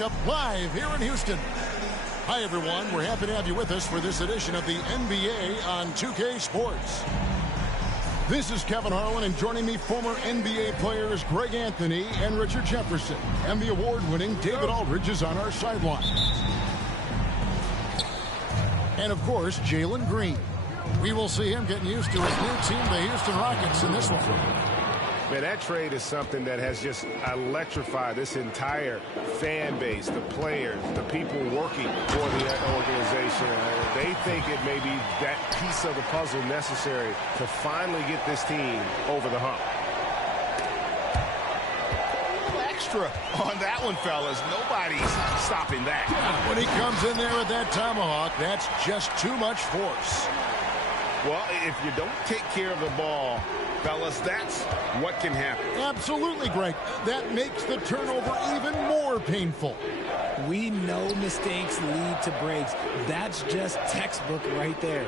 Up live here in Houston. Hi everyone, we're happy to have you with us for this edition of the NBA on 2K Sports. This is Kevin Harlan, and joining me, former NBA players Greg Anthony and Richard Jefferson, and the award-winning David Aldridge is on our sideline. And of course, Jalen Green. We will see him getting used to his new team, the Houston Rockets, in this one. Man, that trade is something that has just electrified this entire fan base, the players, the people working for the organization. They think it may be that piece of the puzzle necessary to finally get this team over the hump. Extra on that one, fellas. Nobody's stopping that. Yeah, when he comes in there with that tomahawk, that's just too much force. Well, if you don't take care of the ball, fellas, that's what can happen. Absolutely, Greg. That makes the turnover even more painful. We know mistakes lead to breaks. That's just textbook right there.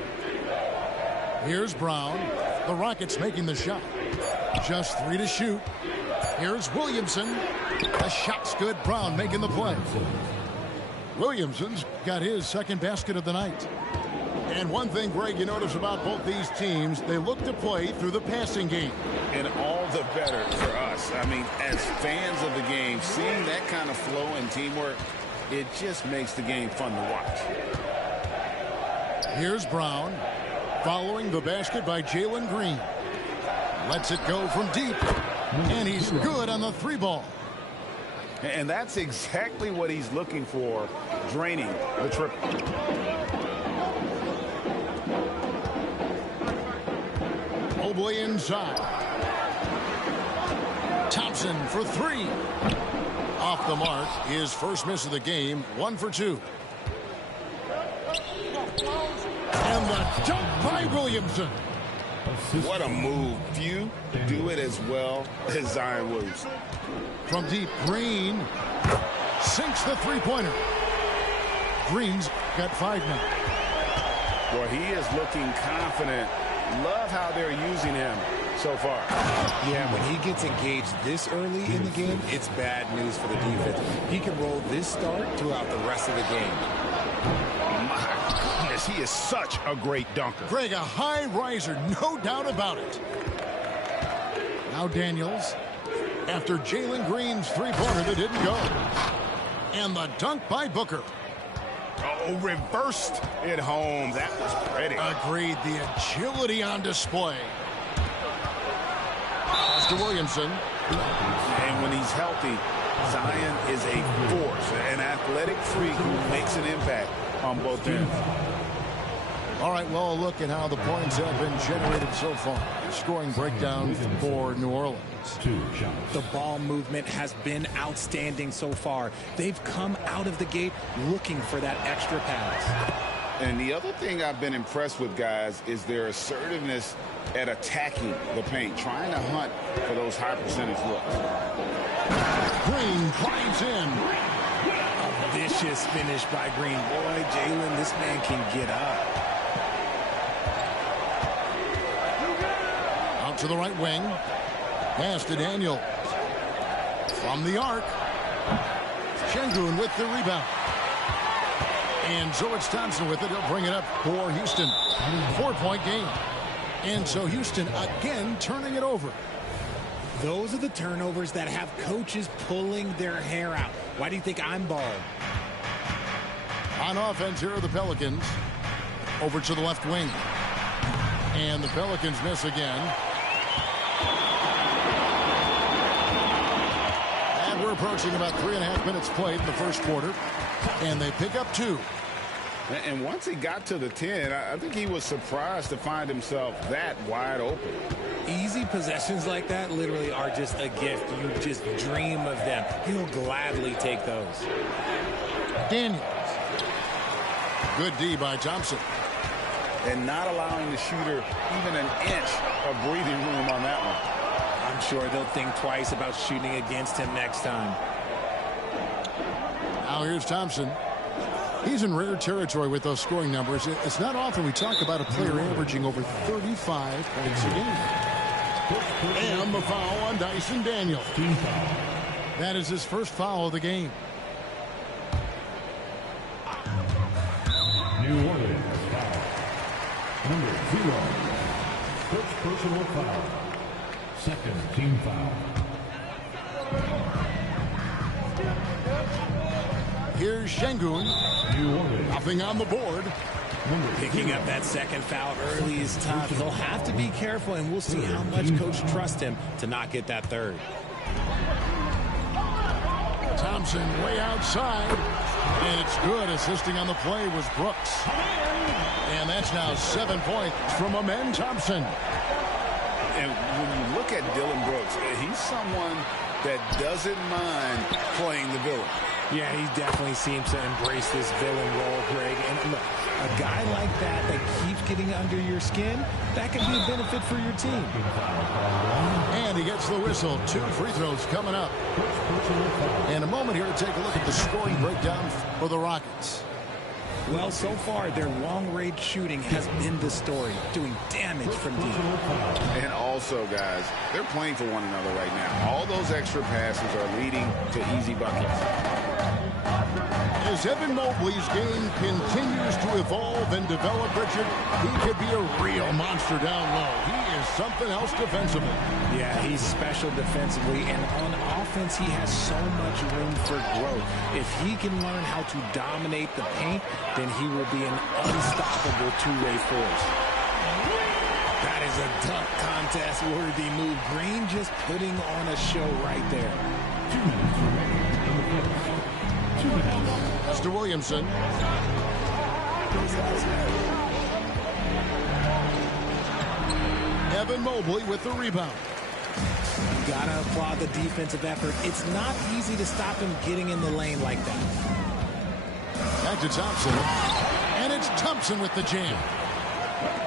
Here's Brown. The Rockets making the shot. Just 3 to shoot. Here's Williamson. The shot's good. Brown making the play. Williamson's got his second basket of the night. And one thing, Greg, you notice about both these teams, they look to play through the passing game. And all the better for us. I mean, as fans of the game, seeing that kind of flow and teamwork, it just makes the game fun to watch. Here's Brown, following the basket by Jalen Green. Lets it go from deep, and he's good on the 3-ball. And that's exactly what he's looking for, draining the triple. Mobley inside. Thompson for 3. Off the mark. His first miss of the game. 1 for 2. And the dunk by Williamson. What a move. Few do it as well as Zion Williamson. From deep, Green sinks the three-pointer. Green's got 5 now. Well, he is looking confident. Love how they're using him so far. Yeah, when he gets engaged this early in the game, it's bad news for the defense. He can roll this start throughout the rest of the game. My goodness, he is such a great dunker. Greg, a high riser, no doubt about it. Now Daniels, after Jalen Green's three-pointer that didn't go. And the dunk by Booker. Oh, reversed it home. That was pretty. Agreed. The agility on display. Pass to Williamson. And when he's healthy, Zion is a force, an athletic freak who makes an impact on both ends. All right, well, look at how the points have been generated so far. Scoring breakdown for New Orleans. The ball movement has been outstanding so far. They've come out of the gate looking for that extra pass. And the other thing I've been impressed with, guys, is their assertiveness at attacking the paint, trying to hunt for those high percentage looks. Green drives in. A vicious finish by Green. Boy, Jalen, this man can get up. To the right wing. Pass to Daniel. From the arc. Şengün with the rebound. And so it's Thompson with it. He'll bring it up for Houston. 4-point game. And so Houston again turning it over. Those are the turnovers that have coaches pulling their hair out. Why do you think I'm bald? On offense, here are the Pelicans. Over to the left wing. And the Pelicans miss again. We're approaching about 3.5 minutes played in the first quarter, and they pick up 2. And once he got to the 10, I think he was surprised to find himself that wide open. Easy possessions like that literally are just a gift. You just dream of them. He'll gladly take those. Daniels. Good D by Thompson. And not allowing the shooter even an inch of breathing room on that one. I'm sure they'll think twice about shooting against him next time. Now here's Thompson. He's in rare territory with those scoring numbers. It's not often we talk about a player averaging over 35 points a game. And the foul on Dyson Daniels. That is his first foul of the game. personal foul. Second team foul. Here's Şengün. Nothing on the board. Picking up that second foul early is tough. He'll have to be careful, and we'll see how much coach trusts him to not get that third. Thompson way outside. And it's good. Assisting on the play was Brooks. And that's now 7 points from Amen Thompson. And when you look at Dillon Brooks, he's someone that doesn't mind playing the villain. Yeah, he definitely seems to embrace this villain role, Greg. And look, a guy like that keeps getting under your skin, that could be a benefit for your team. And he gets the whistle. 2 free throws coming up. In a moment here to take a look at the scoring breakdown for the Rockets. Well, so far, their long-range shooting has been the story, doing damage from deep. And also, guys, they're playing for one another right now. All those extra passes are leading to easy buckets. As Evan Mobley's game continues to evolve and develop, Richard, he could be a real monster down low. He is something else defensively. Yeah, he's special defensively, and on offense, he has so much room for growth. If he can learn how to dominate the paint, then he will be an unstoppable two-way force. That is a dunk contest-worthy move. Green just putting on a show right there. 2 minutes remaining. Mr. Williamson. Evan Mobley with the rebound. Gotta applaud the defensive effort. It's not easy to stop him getting in the lane like that. Back to Thompson. And it's Thompson with the jam.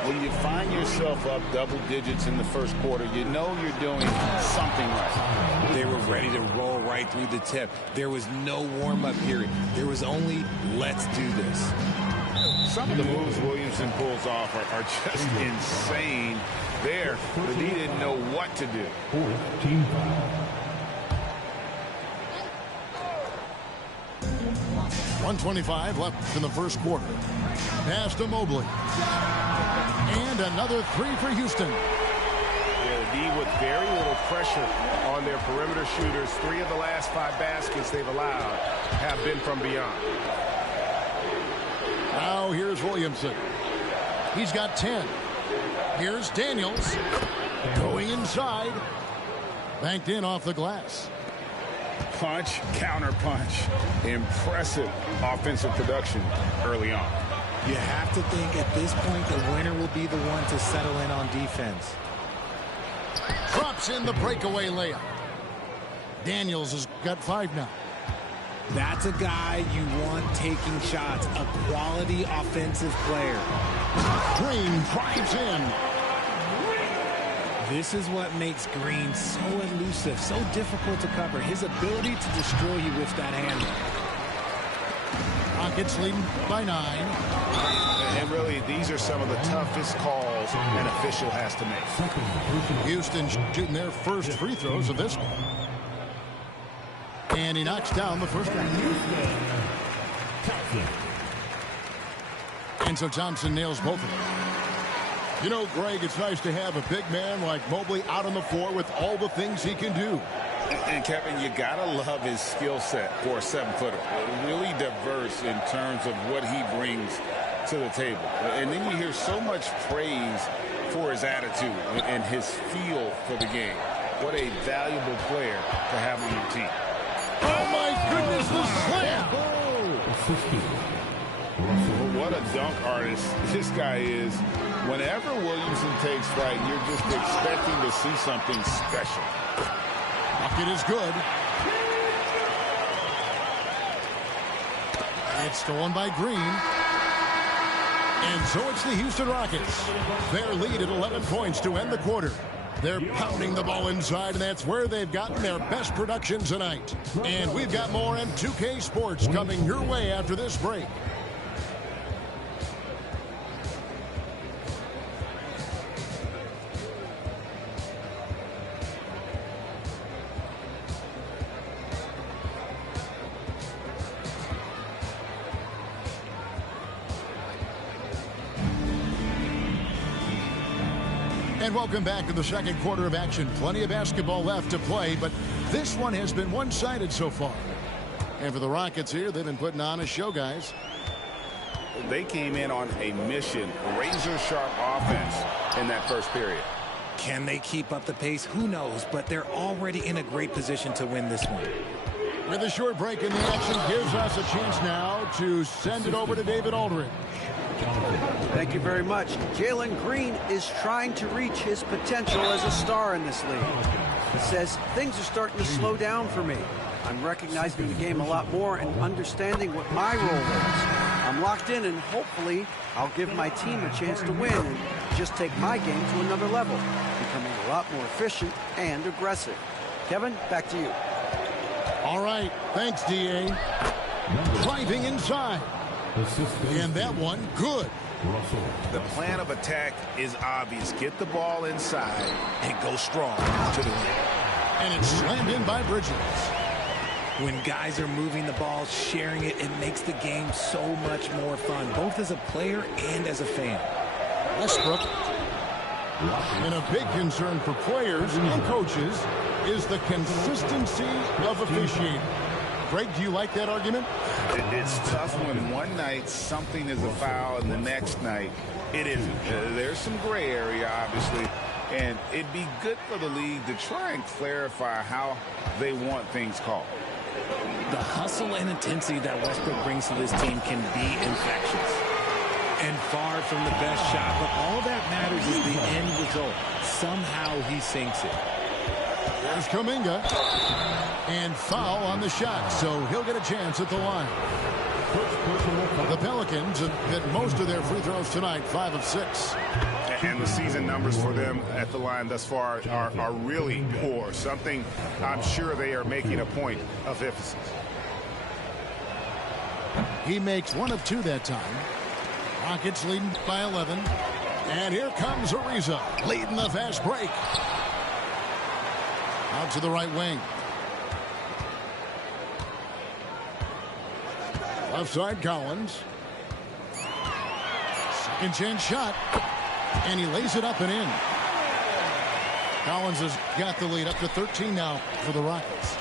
When you find yourself up double digits in the first quarter, you know you're doing something right. They were ready to roll right through the tip. There was no warm-up period. There was only, let's do this. Some of the moves Williamson pulls off are just insane there, but he didn't know what to do. Fourth team foul. 1:25 left in the first quarter. Pass to Mobley. And another 3 for Houston. Yeah, the D with very little pressure on their perimeter shooters. 3 of the last 5 baskets they've allowed have been from beyond. Now here's Williamson. He's got 10. Here's Daniels. Going inside. Banked in off the glass. Punch, counter punch. Impressive offensive production early on. You have to think at this point the winner will be the one to settle in on defense. Drops in the breakaway layup. Daniels has got 5 now. That's a guy you want taking shots, a quality offensive player. Green drives in. This is what makes Green so elusive, so difficult to cover. His ability to destroy you with that hand. Rockets leading by 9. And really, these are some of the toughest calls an official has to make. Houston shooting their first free throws of this one. And he knocks down the first one. And so Thompson nails both of them. You know, Greg, it's nice to have a big man like Mobley out on the floor with all the things he can do. And Kevin, you gotta love his skill set for a 7-footer. Really diverse in terms of what he brings to the table. And then you hear so much praise for his attitude and his feel for the game. What a valuable player to have on your team. Oh my goodness, the slam! What a dunk artist this guy is. Whenever Williamson takes flight, you're just expecting to see something special. Bucket is good. It's stolen by Green. And so it's the Houston Rockets. Their lead at 11 points to end the quarter. They're pounding the ball inside, and that's where they've gotten their best production tonight. And we've got more M2K Sports coming your way after this break. And welcome back to the second quarter of action. Plenty of basketball left to play, but this one has been one-sided so far. And for the Rockets here, they've been putting on a show, guys. They came in on a mission, razor-sharp offense in that first period. Can they keep up the pace? Who knows, but they're already in a great position to win this one. With a short break in the action gives us a chance now to send it over to David Aldridge. Thank you very much. Jalen Green is trying to reach his potential as a star in this league. It says things are starting to slow down for me. I'm recognizing the game a lot more and understanding what my role is. I'm locked in, and hopefully I'll give my team a chance to win and just take my game to another level, becoming a lot more efficient and aggressive. Kevin, back to you. All right. Thanks, D.A. Driving inside. And that one, good. The plan of attack is obvious. Get the ball inside and go strong to the rim. And it's slammed in by Bridges. When guys are moving the ball, sharing it, it makes the game so much more fun, both as a player and as a fan. Westbrook. And a big concern for players and coaches is the consistency of officiating. Greg, do you like that argument? It's tough when one night something is a foul and the next night it isn't. There's some gray area, obviously, and it'd be good for the league to try and clarify how they want things called. The hustle and intensity that Westbrook brings to this team can be infectious. And far from the best shot, but all that matters is the end result. Somehow he sinks it. There's Kuminga. And foul on the shot, so he'll get a chance at the line. The Pelicans have hit most of their free throws tonight, 5 of 6. And the season numbers for them at the line thus far are really poor. Something I'm sure they are making a point of emphasis. He makes 1 of 2 that time. Rockets leading by 11. And here comes Ariza, leading the fast break. Out to the right wing. Left side, Collins. Second chance shot. And he lays it up and in. Collins has got the lead up to 13 now for the Rockets.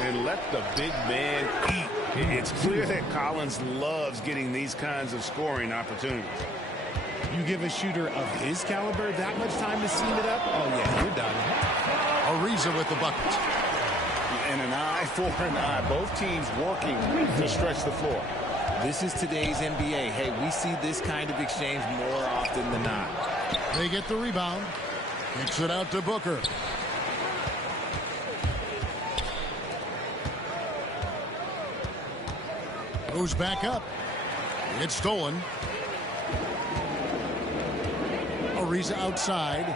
And let the big man eat. It's clear that Collins loves getting these kinds of scoring opportunities. You give a shooter of his caliber that much time to steam it up? Oh, yeah, you're done. Ariza with the bucket. And an eye for an eye. Both teams working to stretch the floor. This is today's NBA. Hey, we see this kind of exchange more often than not. They get the rebound. Kicks it out to Booker. Goes back up. It's stolen. Ariza outside.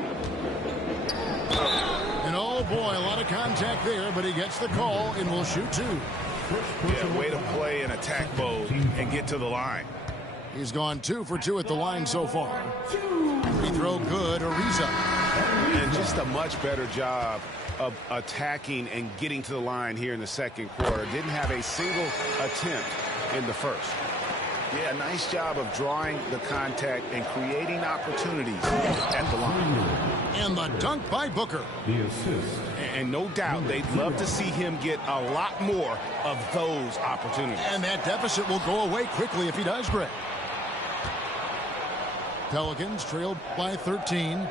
And oh boy, a lot of contact there, but he gets the call and will shoot 2. Yeah, way to play in attack mode and get to the line. He's gone 2 for 2 at the line so far. Free throw good, Ariza. And just a much better job of attacking and getting to the line here in the second quarter. Didn't have a single attempt in the first. Yeah, nice job of drawing the contact and creating opportunities at the line. And the dunk by Booker. The assist. And no doubt they'd love to see him get a lot more of those opportunities. And that deficit will go away quickly if he does, Greg. Pelicans trailed by 13.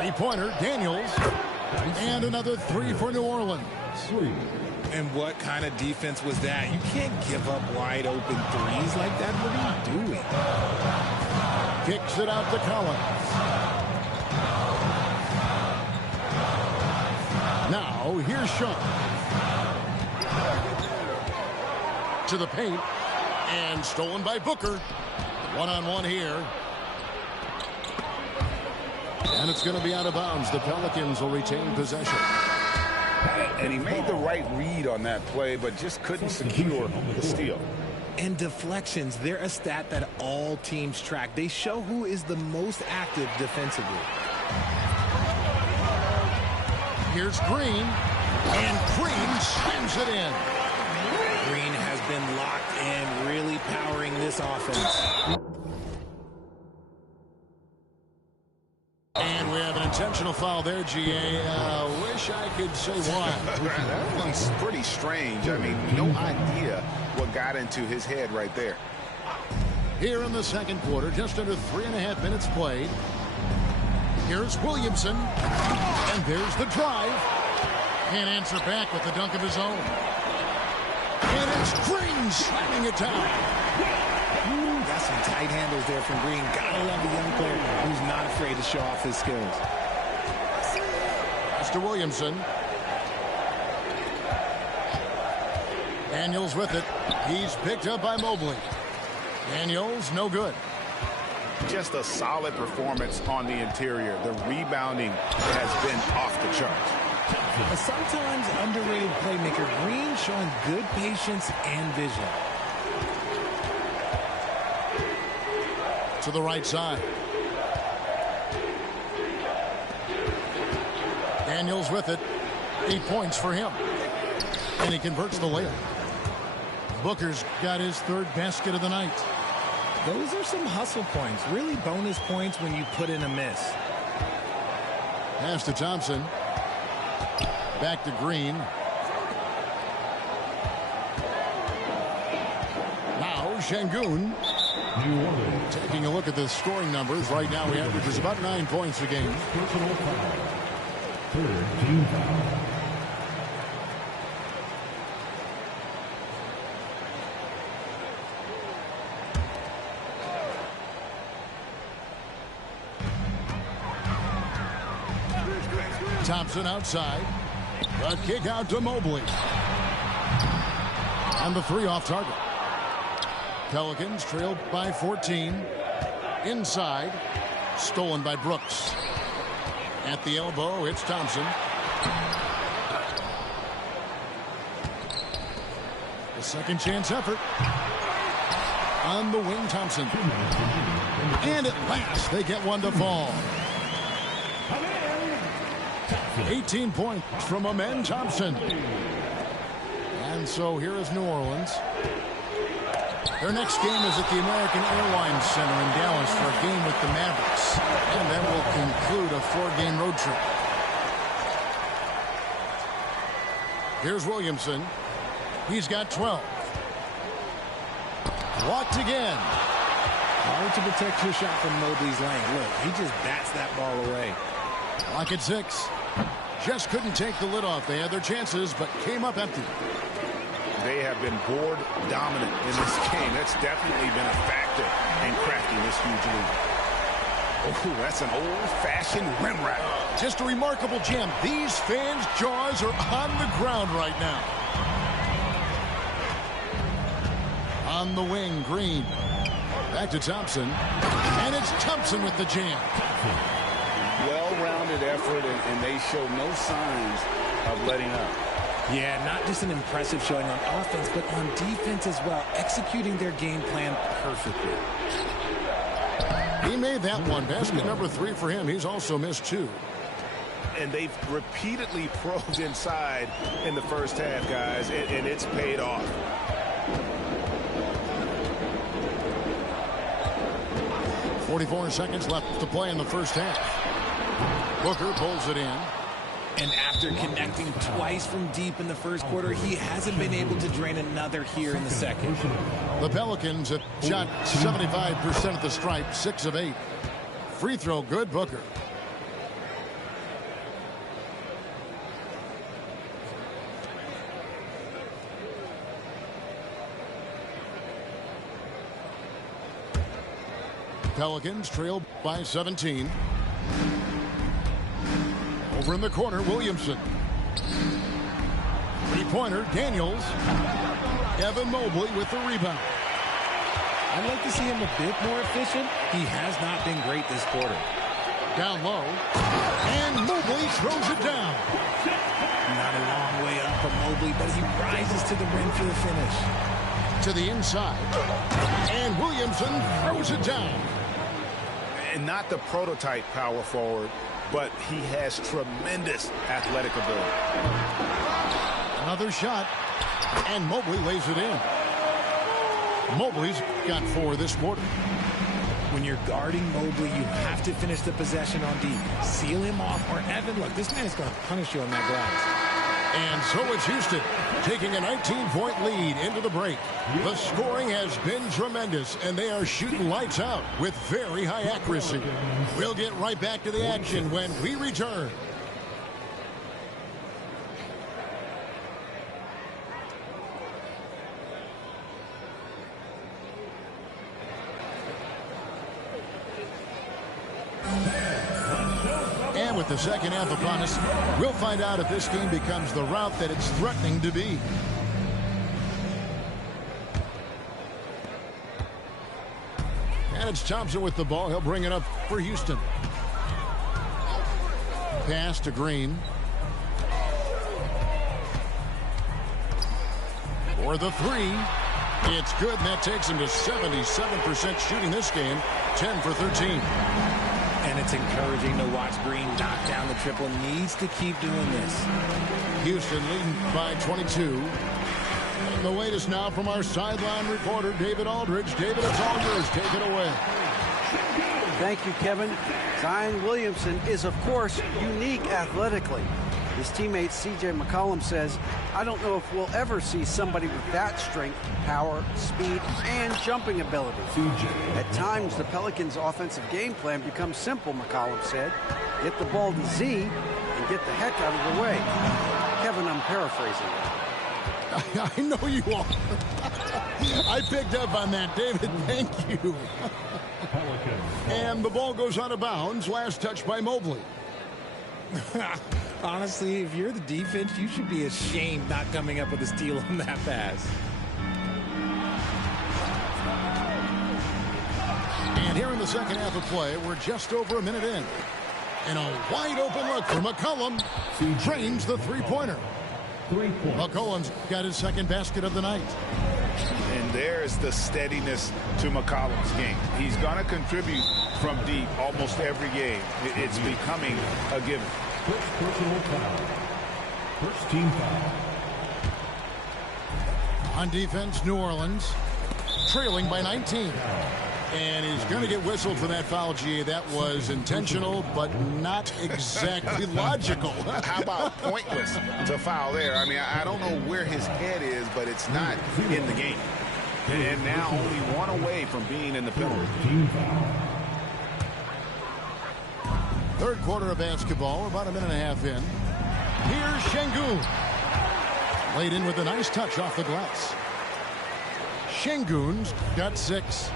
Three-pointer, Daniels. And another 3 for New Orleans. 3. And what kind of defense was that? You can't give up wide open threes like that. What are you doing? Kicks it out to Collins. Now, here's Sean. To the paint. And stolen by Booker. One-on-one here. And it's going to be out of bounds. The Pelicans will retain possession. And he made the right read on that play, but just couldn't secure the steal. And deflections, they're a stat that all teams track. They show who is the most active defensively. Here's Green. And Green slams it in. Green has been locked in, really powering this offense. Intentional foul there, GA. Wish I could say why. That one's pretty strange. I mean, no idea what got into his head right there. Here in the second quarter, just under 3.5 minutes played. Here's Williamson. And there's the drive. Can't answer back with the dunk of his own. And it's Green slamming it down. Got some tight handles there from Green. Gotta love a young player who's not afraid to show off his skills. Mr. Williamson. Daniels with it. He's picked up by Mobley. Daniels, no good. Just a solid performance on the interior. The rebounding has been off the charts. A sometimes underrated playmaker, Green showing good patience and vision. To the right side. Daniels with it. 8 points for him. And he converts the layup. Booker's got his third basket of the night. Those are some hustle points. Really bonus points when you put in a miss. Pass to Thompson. Back to Green. Now Şengün. Taking a look at the scoring numbers. Right now he averages about 9 points a game. Personal foul. Third team foul. Thompson outside. A kick out to Mobley. And the three off target. Pelicans trailed by 14. Inside. Stolen by Brooks. At the elbow, it's Thompson. A second chance effort. On the wing, Thompson. And at last, they get one to fall. 18 points from Amen Thompson. And so here is New Orleans. Their next game is at the American Airlines Center in Dallas for a game with the Mavericks. And that will conclude a 4-game road trip. Here's Williamson. He's got 12. Walked again. Hard to protect your shot from Mobley's lane. Look, he just bats that ball away. Clock at 6. Just couldn't take the lid off. They had their chances, but came up empty. They have been board dominant in this game. That's definitely been a factor in crafting this huge lead. Oh, that's an old-fashioned rim rack. Just a remarkable jam. These fans' jaws are on the ground right now. On the wing, Green. Back to Thompson. And it's Thompson with the jam. Well-rounded effort, and they show no signs of letting up. Yeah, not just an impressive showing on offense, but on defense as well, executing their game plan perfectly. He made that one. Basket number 3 for him. He's also missed 2. And they've repeatedly probed inside in the first half, guys, and it's paid off. .44 seconds left to play in the first half. Booker pulls it in. And after connecting twice from deep in the first quarter, he hasn't been able to drain another here in the second. The Pelicans have shot 75% at the stripe, 6 of 8. Free throw good, Booker. Pelicans trail by 17. Over in the corner, Williamson. Three-pointer, Daniels. Evan Mobley with the rebound. I'd like to see him a bit more efficient. He has not been great this quarter. Down low. And Mobley throws it down. Not a long way up from Mobley, but he rises to the rim for the finish. To the inside. And Williamson throws it down. And not the prototype power forward, but he has tremendous athletic ability. Another shot, and Mobley lays it in. Mobley's got 4 this quarter. When you're guarding Mobley, you have to finish the possession on D. Seal him off, or Evan, look, this man is going to punish you on that glass. And so it's Houston taking a 19-point lead into the break. The scoring has been tremendous, and they are shooting lights out with very high accuracy. We'll get right back to the action when we return. And with the second half upon us, we'll find out if this game becomes the route that it's threatening to be. And it's Thompson with the ball. He'll bring it up for Houston. Pass to Green. For the three. It's good, and that takes him to 77% shooting this game. 10 for 13. And it's encouraging to watch Green knock down the triple. Needs to keep doing this. Houston leading by 22. And the latest now from our sideline reporter, David Aldridge. David, it's all yours. Take it away. Thank you, Kevin. Zion Williamson is, of course, unique athletically. His teammate C.J. McCollum says, I don't know if we'll ever see somebody with that strength, power, speed, and jumping ability. At times, the Pelicans' offensive game plan becomes simple, McCollum said. Get the ball to Z and get the heck out of the way. Kevin, I'm paraphrasing. I know you are. I picked up on that, David. Thank you. And the ball goes out of bounds. Last touch by Mobley. Honestly, if you're the defense, you should be ashamed not coming up with a steal on that pass. And here in the second half of play, we're just over a minute in. And a wide open look for McCollum. Drains the three-pointer. McCollum's got his second basket of the night. And there's the steadiness to McCollum's game. He's going to contribute from deep almost every game. It's becoming a given. First personal foul. First team foul. On defense, New Orleans trailing by 19. And he's going to get whistled for that foul, G. That was intentional, but not exactly logical. How about pointless to foul there? I mean, I don't know where his head is, but it's not in the game. And now only one away from being in the penalty. Team foul. Third quarter of basketball, about a minute and a half in. Here's Şengün. Laid in with a nice touch off the glass. Şengün's got 6.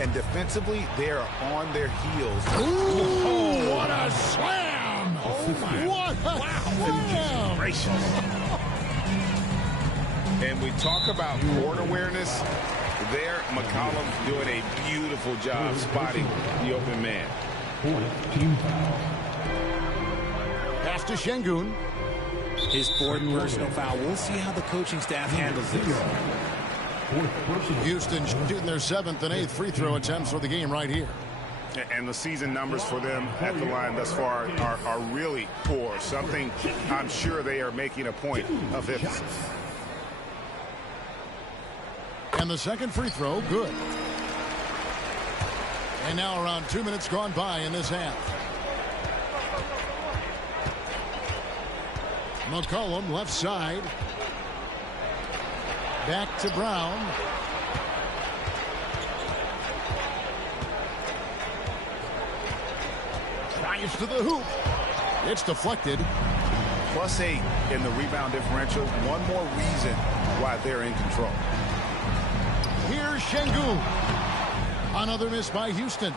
And defensively, they're on their heels. Ooh, what a slam! Oh my! What a slam! Gracious. And we talk about court awareness. There, McCollum's doing a beautiful job spotting the open man. Team foul. Pass to Şengün. His fourth personal foul. We'll see how the coaching staff handles this. Houston shooting their 7th and 8th free throw attempts for the game right here. And the season numbers for them at the line thus far are really poor. Something I'm sure they are making a point of emphasis. And the second free throw, good. And now around 2 minutes gone by in this half. McCollum left side. Back to Brown. Drives to the hoop. It's deflected. +8 in the rebound differential. One more reason why they're in control. Here's Şengün. Another miss by Houston.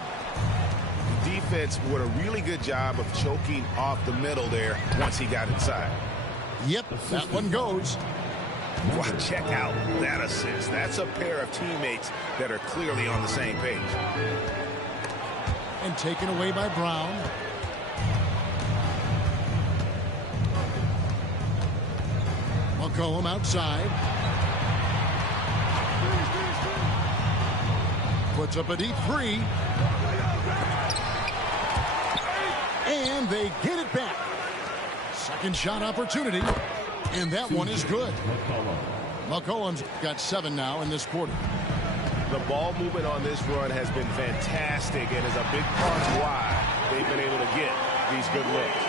Defense did a really good job of choking off the middle there once he got inside. Yep, that one goes. Wow, check out that assist. That's a pair of teammates that are clearly on the same page. And taken away by Brown. McCollum outside. Puts up a deep three. And they get it back. Second shot opportunity. And that one is good. McCollum's got 7 now in this quarter. The ball movement on this run has been fantastic and is a big part of why they've been able to get these good looks.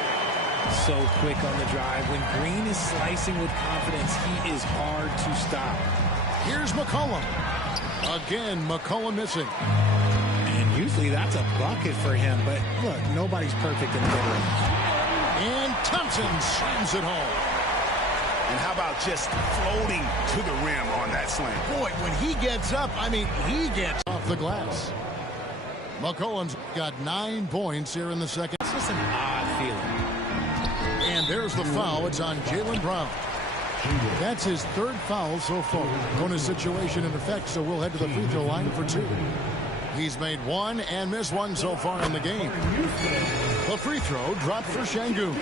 So quick on the drive. When Green is slicing with confidence, he is hard to stop. Here's McCollum. Again, McCollum missing. And usually that's a bucket for him, but look, nobody's perfect in the mid-range. And Thompson slams it home. And how about just floating to the rim on that slam? Boy, when he gets up, I mean, he gets off the glass. McCollum's got 9 points here in the second. It's just an odd feeling. And there's the foul. It's on Jaylen Brown. That's his 3rd foul so far. Bonus situation in effect, so we'll head to the free throw line for 2. He's made 1 and missed 1 so far in the game. The free throw dropped for Şengün.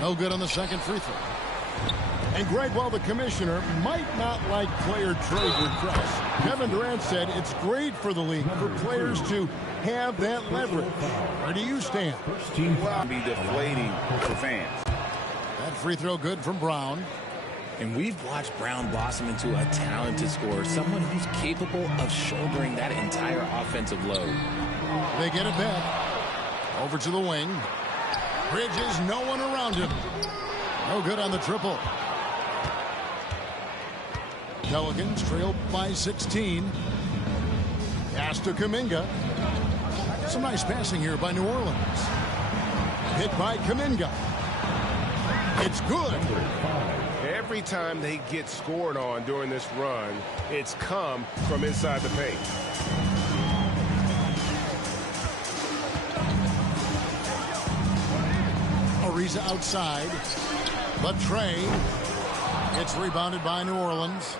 No good on the second free throw. And Greg, while the commissioner might not like player trade requests, Kevin Durant said it's great for the league for players to have that leverage. Where do you stand? Well, be deflating for fans. That free throw good from Brown. And we've watched Brown blossom into a talented scorer, someone who's capable of shouldering that entire offensive load. They get it back. Over to the wing. Bridges, no one around him. No good on the triple. Pelicans trailed by 16. Pass to Kuminga. Some nice passing here by New Orleans. Hit by Kuminga. It's good. Every time they get scored on during this run, it's come from inside the paint. Ariza outside. But Trey. It's rebounded by New Orleans.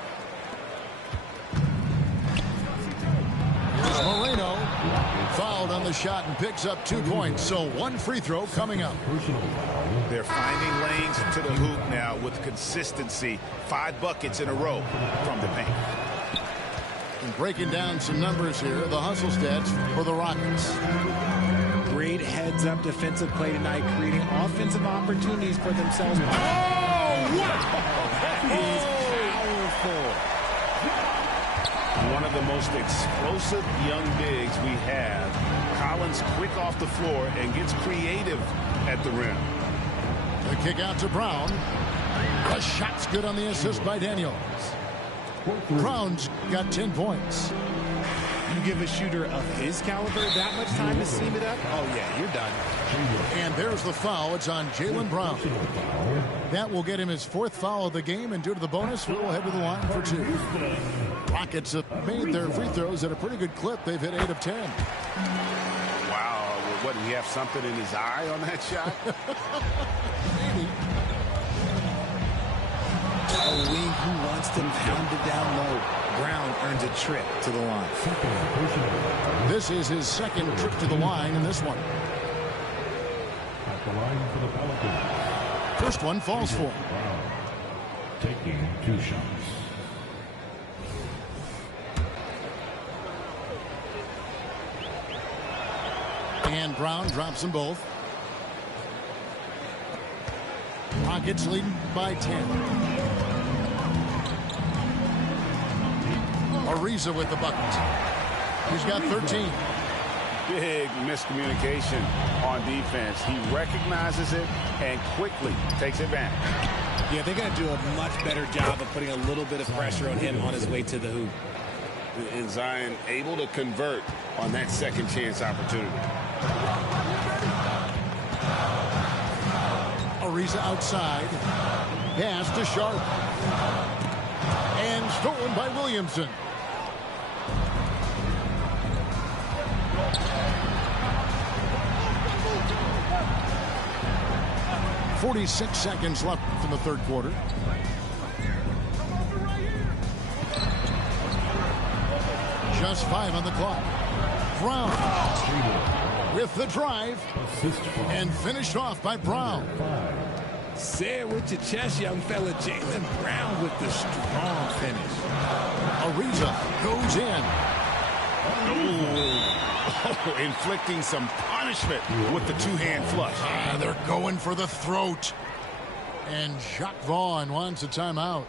Here's Moreno. Fouled on the shot and picks up 2 points. So 1 free throw coming up. They're finding lanes to the hoop now with consistency. 5 buckets in a row from the paint. And breaking down some numbers here, the hustle stats for the Rockets. Great heads-up defensive play tonight, creating offensive opportunities for themselves. Oh, wow! That is powerful. One of the most explosive young bigs we have. Collins quick off the floor and gets creative at the rim. The kick out to Brown. The shot's good on the assist by Daniels. Brown's got 10 points. You give a shooter of his caliber that much time to seam it up? Oh, yeah, you're done. And there's the foul. It's on Jaylen Brown. That will get him his 4th foul of the game, and due to the bonus, we'll head to the line for 2. Rockets have made their free throws at a pretty good clip. They've hit 8 of 10. Wow, what, do we have something in his eye on that shot? Maybe. A wing who wants to pound it down low. Brown earns a trip to the line. This is his 2nd trip to the line in this one. At the line for the Pelicans. First one falls for him. Taking 2 shots. And Brown drops them both. Rockets leading by 10. Ariza with the bucket. He's got 13. Big miscommunication on defense. He recognizes it and quickly takes advantage. Yeah, they got to do a much better job of putting a little bit of pressure on him on his way to the hoop. And Zion able to convert on that second chance opportunity. Ariza outside. Pass to Sharp. And stolen by Williamson. .46 seconds left in the 3rd quarter. Just 5 on the clock. Brown with the drive and finished off by Brown. Say it with your chest, young fella. Jaylen Brown with the strong finish. Ariza goes in. Oh, inflicting some punishment with the 2-hand flush. They're going for the throat. And Jacques Vaughn wants a timeout.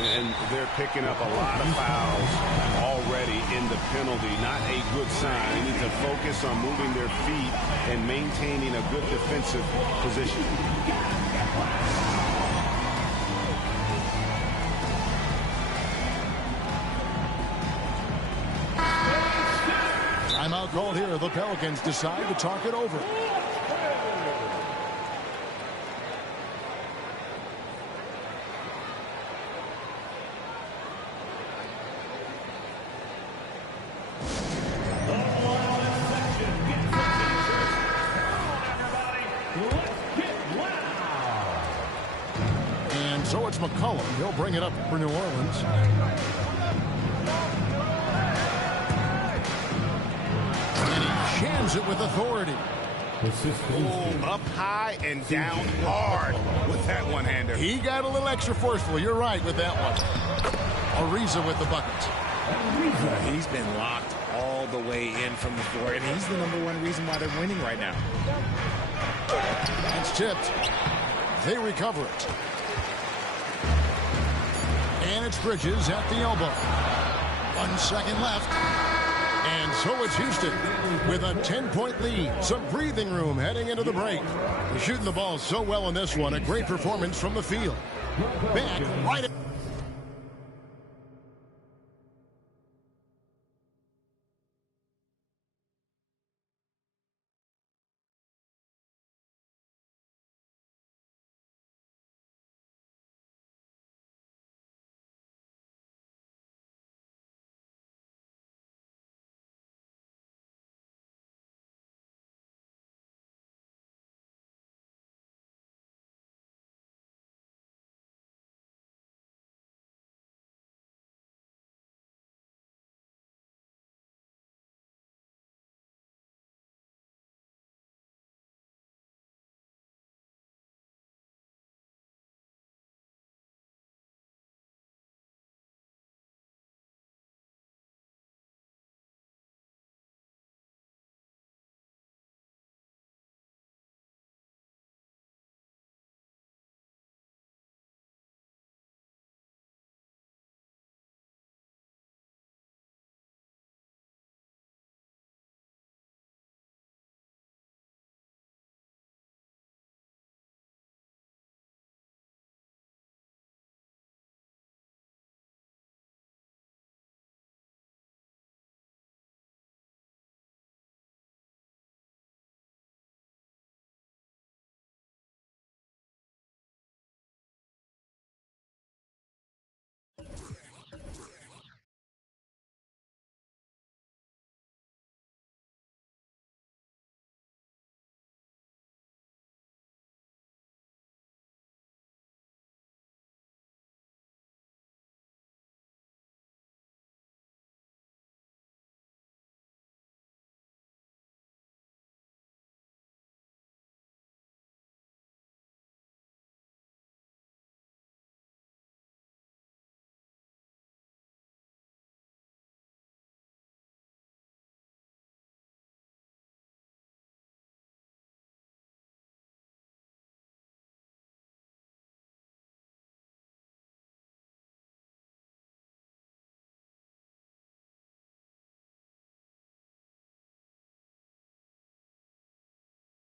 And they're picking up a lot of fouls already in the penalty. Not a good sign. They need to focus on moving their feet and maintaining a good defensive position. Timeout called here. The Pelicans decide to talk it over. And so it's McCollum. He'll bring it up for New Orleans. Jams it with authority. Oh, up high and down hard with that one-hander. He got a little extra forceful. You're right with that one. Ariza with the buckets. He's been locked all the way in from the floor, and he's the #1 reason why they're winning right now. It's tipped. They recover it. And it's Bridges at the elbow. 1 second left. And so it's Houston with a 10-point lead. Some breathing room heading into the break. They're shooting the ball so well in this one. A great performance from the field. Back right at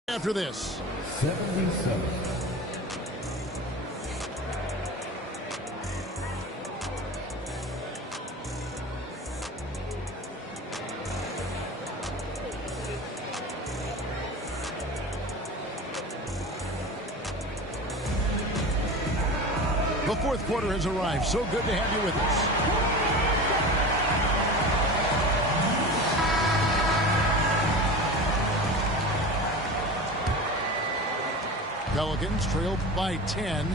after this. 77. The fourth quarter has arrived. So good to have you with us. Pelicans trailed by 10.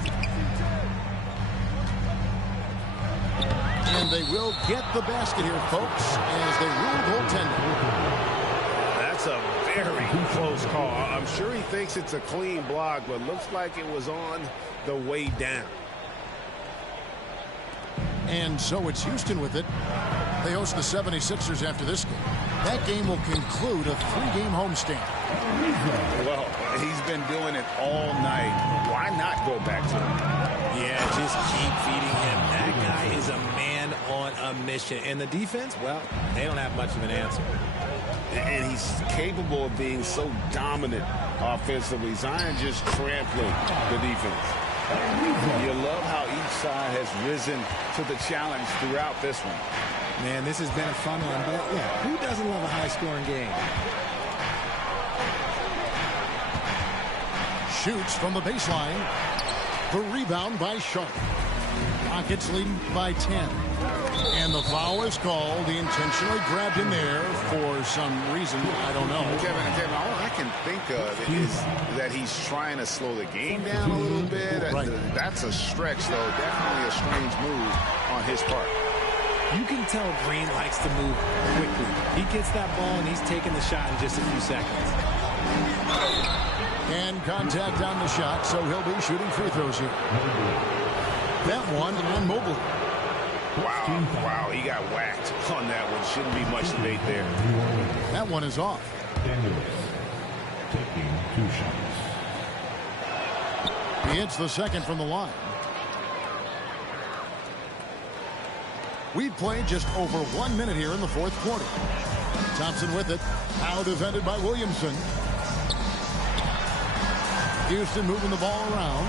And they will get the basket here, folks, as they rule goaltending. That's a very close call. I'm sure he thinks it's a clean block, but looks like it was on the way down. And so it's Houston with it. They host the 76ers after this game. That game will conclude a 3-game homestand. Well, He's been doing it all night. Why not go back to him? Yeah, just keep feeding him. That guy is a man on a mission. And the defense, well, they don't have much of an answer. And he's capable of being so dominant offensively. Zion just trampling the defense. You love how each side has risen to the challenge throughout this one. Man, this has been a fun one. But, yeah, who doesn't love a high-scoring game? Shoots from the baseline. The rebound by Sharp. Rockets leading by 10. And the foul is called. He intentionally grabbed him there for some reason. I don't know. Kevin, all I can think of is that he's trying to slow the game down a little bit. Right. That's a stretch, though. Definitely a strange move on his part. You can tell Green likes to move quickly. He gets that ball, and he's taking the shot in just a few seconds. And contact on the shot, so he'll be shooting free throws here. That one on Mobley. Wow, he got whacked on that one. Shouldn't be much debate there. That one is off. Daniels taking 2 shots. He hits the second from the line. We've played just over 1 minute here in the fourth quarter. Thompson with it. Now defended by Williamson. Houston moving the ball around.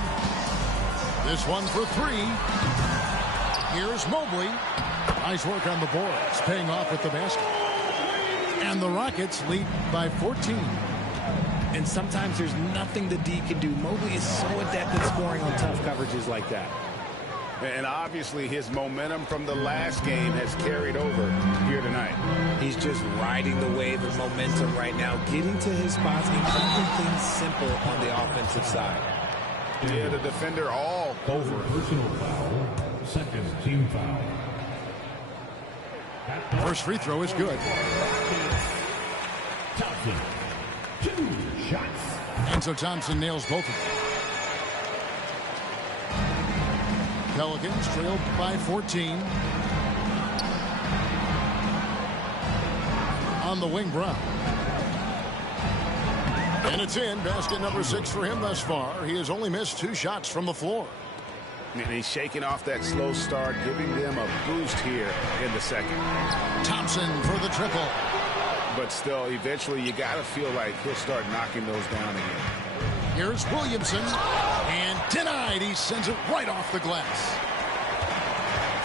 This one for 3. Here's Mobley. Nice work on the boards. Paying off with the basket. And the Rockets lead by 14. And sometimes there's nothing the D can do. Mobley is so adept at scoring on tough coverages like that. And obviously his momentum from the last game has carried over here tonight. He's just riding the wave of momentum right now, getting to his spots and keeping things simple on the offensive side. Yeah, the defender all over him. Personal foul. Second team foul. First free throw is good. Thompson. 2 shots. And so Thompson nails both of them. Pelicans trailed by 14. On the wing, Brown. And it's in. Basket number 6 for him thus far. He has only missed 2 shots from the floor. And he's shaking off that slow start, giving them a boost here in the second. Thompson for the triple. But still, eventually you got to feel like he'll start knocking those down again. Here's Williamson. And denied. He sends it right off the glass.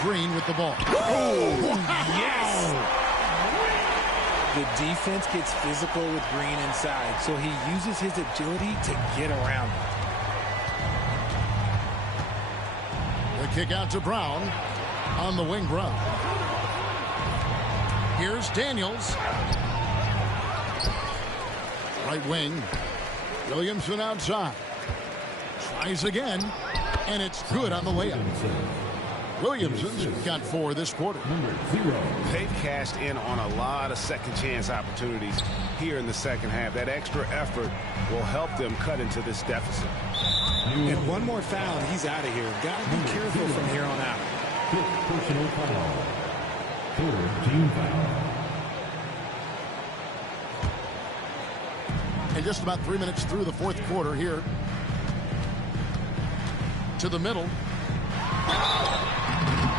Green with the ball. Oh, yes! The defense gets physical with Green inside, so he uses his agility to get around him. The kick out to Brown. On the wing, Brown. Here's Daniels. Right wing. Williamson outside. Tries again. And it's good on the layup. Williamson's got 4 this quarter. Number 0. They've cashed in on a lot of second chance opportunities here in the second half. That extra effort will help them cut into this deficit. And one more foul, and he's out of here. Got to be careful from here on out. 5th personal foul. 3rd team foul. And just about 3 minutes through the fourth quarter here. To the middle.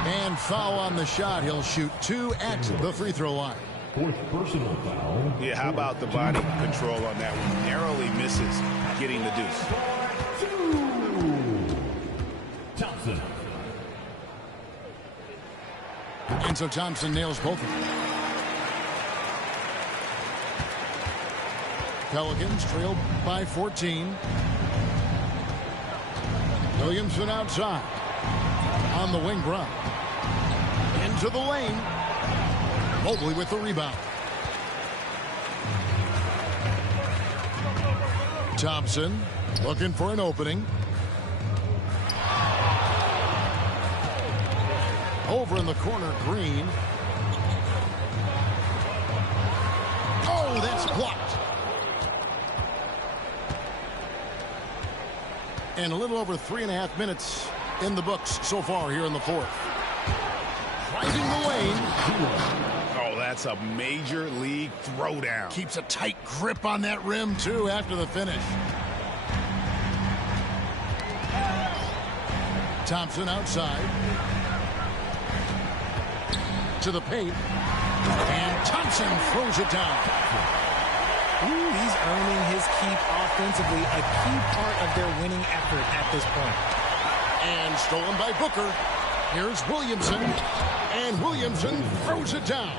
And foul on the shot. He'll shoot 2 at the free throw line. 4th personal foul. Yeah, how about the body control on that one? Narrowly misses getting the deuce. 2. Thompson. And so Thompson nails both of them. Pelicans trailed by 14. Williamson outside. On the wing, Brown. Into the lane. Mobley with the rebound. Thompson looking for an opening. Over in the corner, Green. Oh, that's blocked. And a little over 3.5 minutes in the books so far here in the fourth. Driving the lane. Oh, that's a major league throwdown. Keeps a tight grip on that rim, too, after the finish. Thompson outside. To the paint. And Thompson throws it down. Ooh, he's earning his keep offensively, a key part of their winning effort at this point. And stolen by Booker. Here's Williamson. And Williamson throws it down.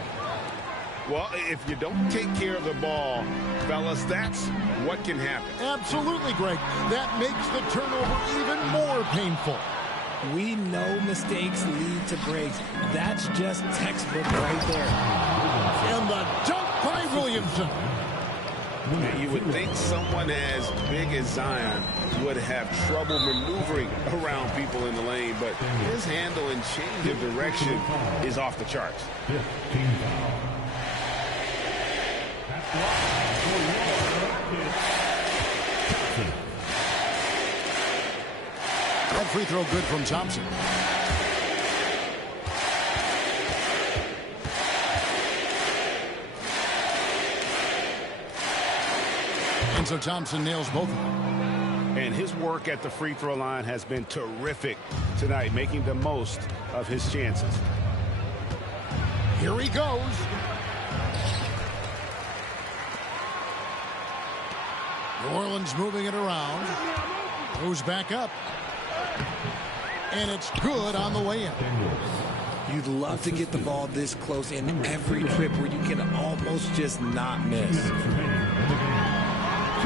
Well, if you don't take care of the ball, fellas, that's what can happen. Absolutely, Greg. That makes the turnover even more painful. We know mistakes lead to breaks. That's just textbook right there. And the dunk by Williamson. You would think someone as big as Zion would have trouble maneuvering around people in the lane, but his handle and change of direction is off the charts. That free throw good from Thompson. And so Thompson nails both of them. And his work at the free throw line has been terrific tonight, making the most of his chances. Here he goes. New Orleans moving it around. Goes back up. And it's good on the way in. You'd love to get the ball this close in every trip where you can almost just not miss.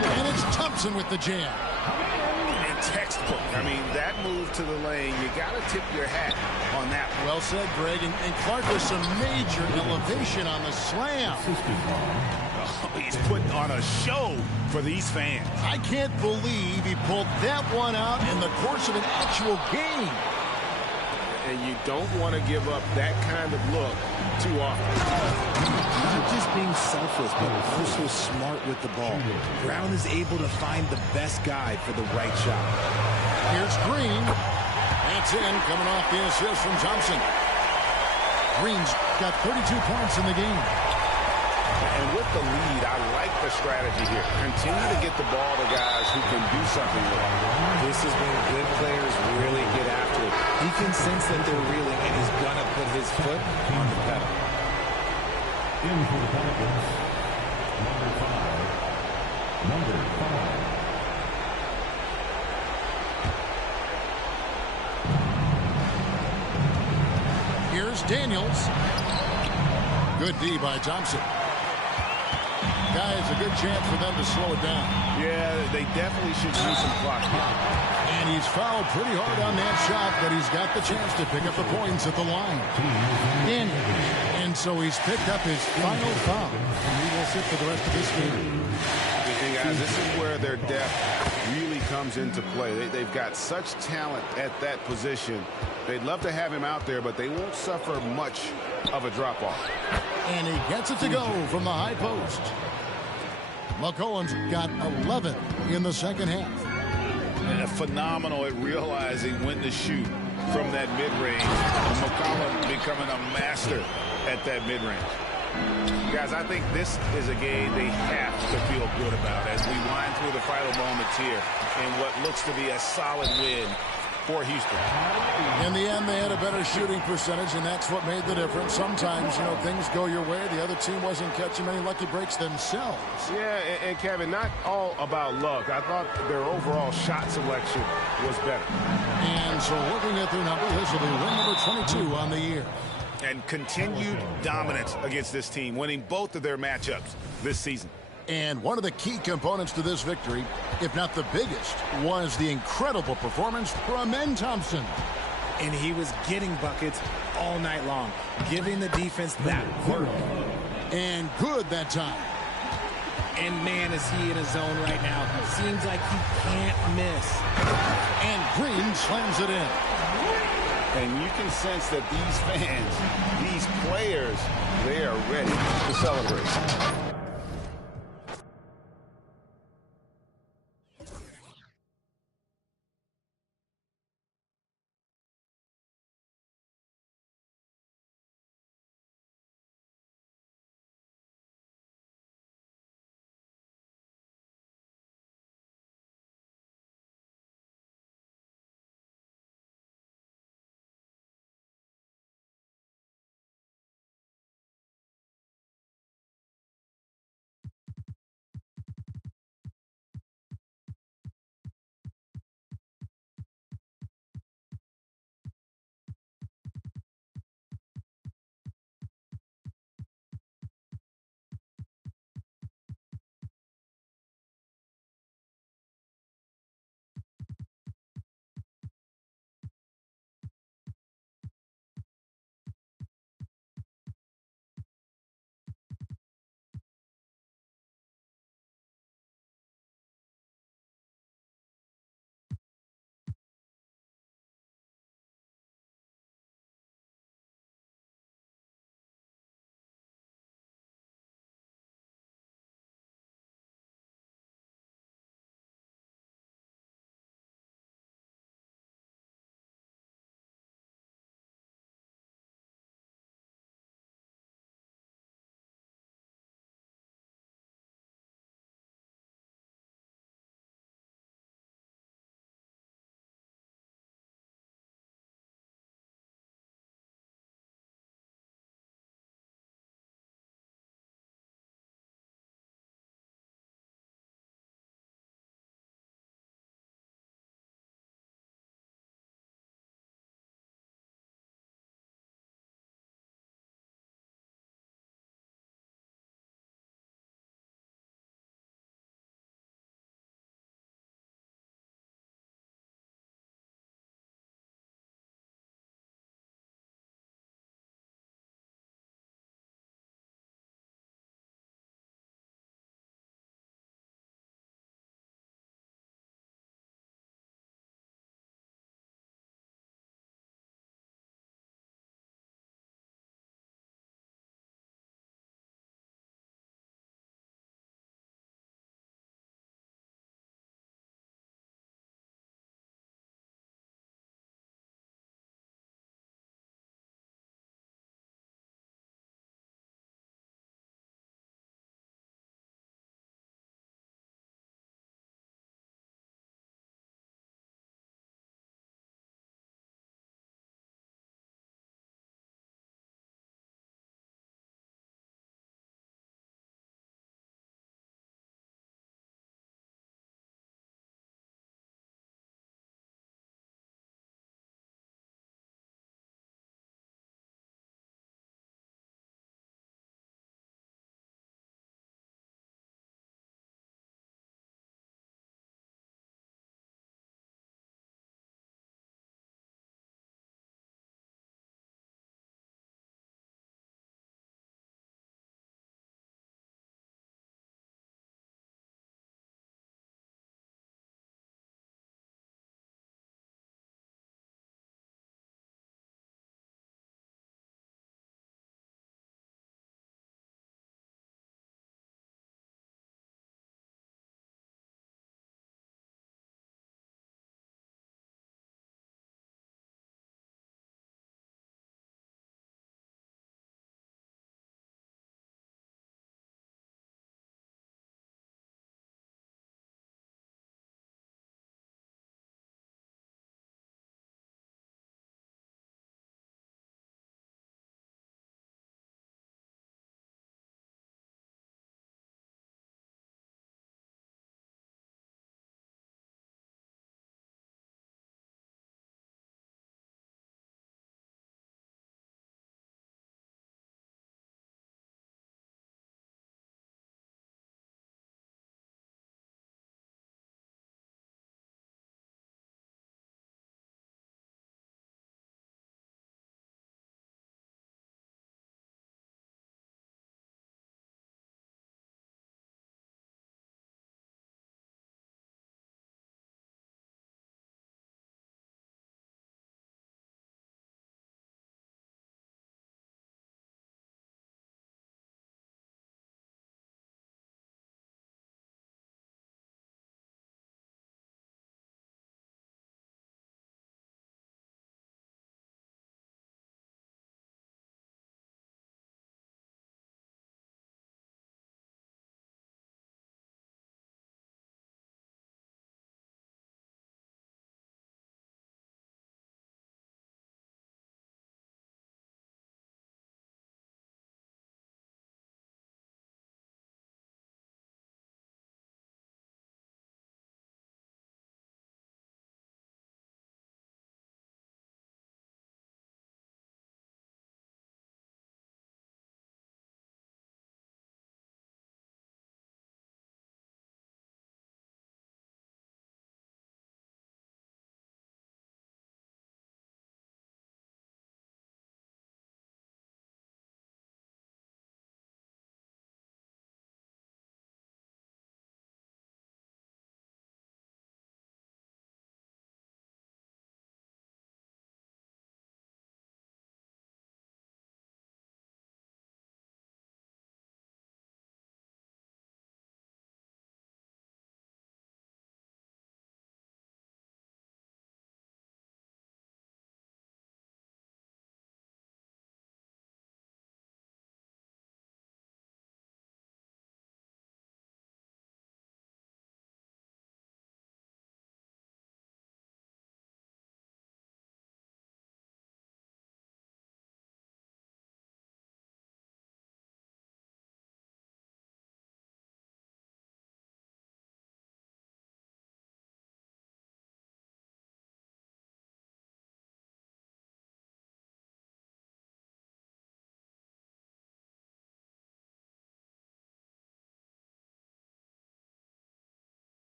And it's Thompson with the jam. And textbook. I mean, that move to the lane, you got to tip your hat on that one. Well said, Greg. And Clark with some major elevation on the slam. He's putting on a show for these fans. I can't believe he pulled that one out in the course of an actual game. And you don't want to give up that kind of look too often. Not just being selfless, but also smart with the ball. Brown is able to find the best guy for the right shot. Here's Green. That's in, coming off the assist from Thompson. Green's got 32 points in the game. And with the lead, I like the strategy here. Continue to get the ball to guys who can do something with it. This is when good players really get after it. He can sense that they're reeling, and he's going to put his foot on the pedal. In for the Pelicans, number 5. Number 5. Here's Daniels. Good D by Thompson. Guys, a good chance for them to slow it down. Yeah, they definitely should use some clock here. And he's fouled pretty hard on that shot, but he's got the chance to pick up the points at the line. Daniels. And so he's picked up his final foul. And he will sit for the rest of this game. And guys, this is where their depth really comes into play. They've got such talent at that position. They'd love to have him out there, but they won't suffer much of a drop-off. And he gets it to go from the high post. McCollum's got 11 in the second half. And phenomenal at realizing when to shoot from that mid-range. McCollum becoming a master at that mid-range. Guys, I think this is a game they have to feel good about as we wind through the final moments here in what looks to be a solid win for Houston. In the end, they had a better shooting percentage, and that's what made the difference. Sometimes, you know, things go your way. The other team wasn't catching many lucky breaks themselves. Yeah, and Kevin, not all about luck. I thought their overall shot selection was better. And so looking at their number, this will be win number 22 on the year. And continued dominance against this team, winning both of their matchups this season. And one of the key components to this victory, if not the biggest, was the incredible performance from Amen Thompson. And he was getting buckets all night long, giving the defense that work. And good that time. And man, is he in a zone right now. Seems like he can't miss. And Green slams it in. And you can sense that these fans, these players, they are ready to celebrate.